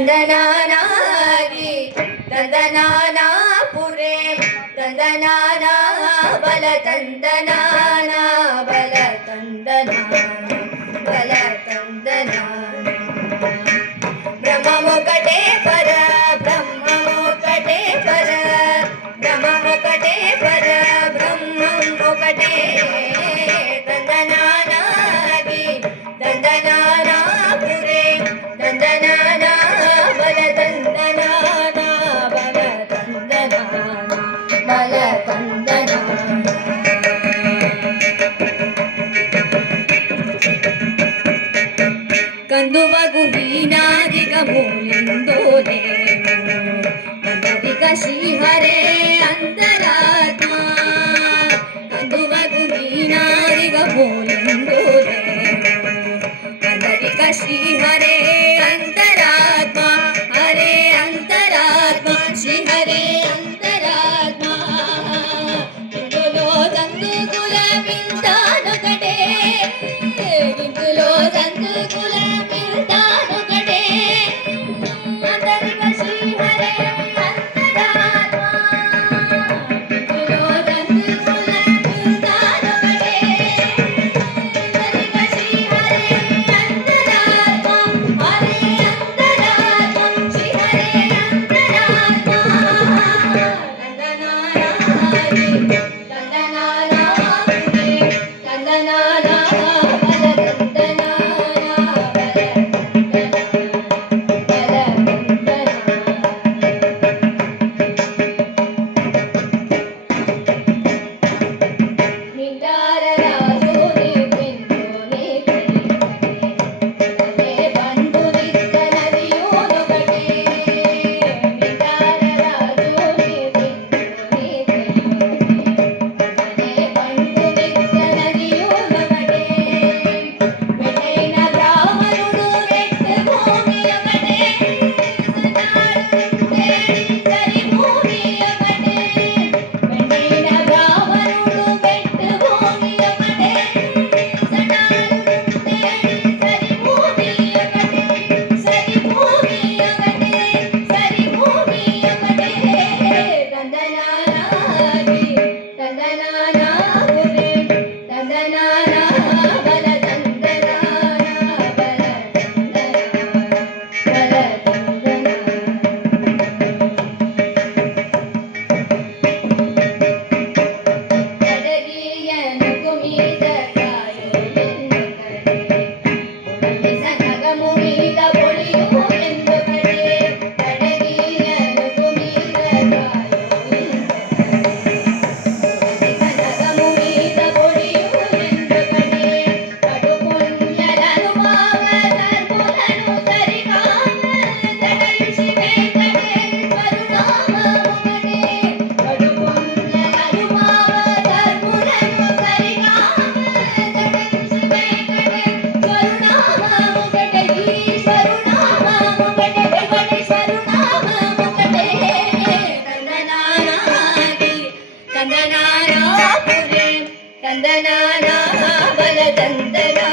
ತಂದನಾನಾಗಿ ತಂದನಾನಾಪುರೇ ತಂದನಾನ ಬಲ ತಂದನಾನ ಬಲ ತಂದನಾನ ಬಲ ತಂದನಾನ ಬ್ರಹ್ಮಮುಕಟೇ ಪರ ಬ್ರಹ್ಮಮುಕಟೇ ಪರ ಬ್ರಹ್ಮಮುಕಟೇ ಪರ ಬ್ರಹ್ಮಮುಕಟೇ ತಂದನಾನಾಗಿ ತಂದನಾನಾಪುರೇ ತಂದನಾನ ಬಲ ತಂದನಾನ ಬಲ ತಂದನಾನ ಬಲ ತಂದನಾನ ಕಂದು ಮಗು ಹೀನಾದಿಗ ಮೂಲಿಂದೋಲೆ ಅಂದರಿಗ ಶ್ರೀಹರೇ ಅಂತರಾತ್ಮ ಕಂದು ಮಗು ಹೀನಾದಿಗ ಮೂಲಿಂದೋಲೆ ಅಂದರಿಗ ಶ್ರೀಹರೇ ಅಂತರಾತ್ಮ ಹರೇ ಅಂತರಾತ್ಮ ಶ್ರೀಹರೇ ಅಂತರಾತ್ಮ ఇందులో దందు కులమింతానొకటే ఇందులో దందు కులమింతానొకటే అందరిక శ్రీహరే అంతరాత్మ ఇందులో దందు కులమింతానొకటే అందరిక శ్రీహరే అంతరాత్మ హరే అంతరాత్మ శ్రీహరే అంతరాత్మ ತಂದನಾನ ಬಲ ತಂದನ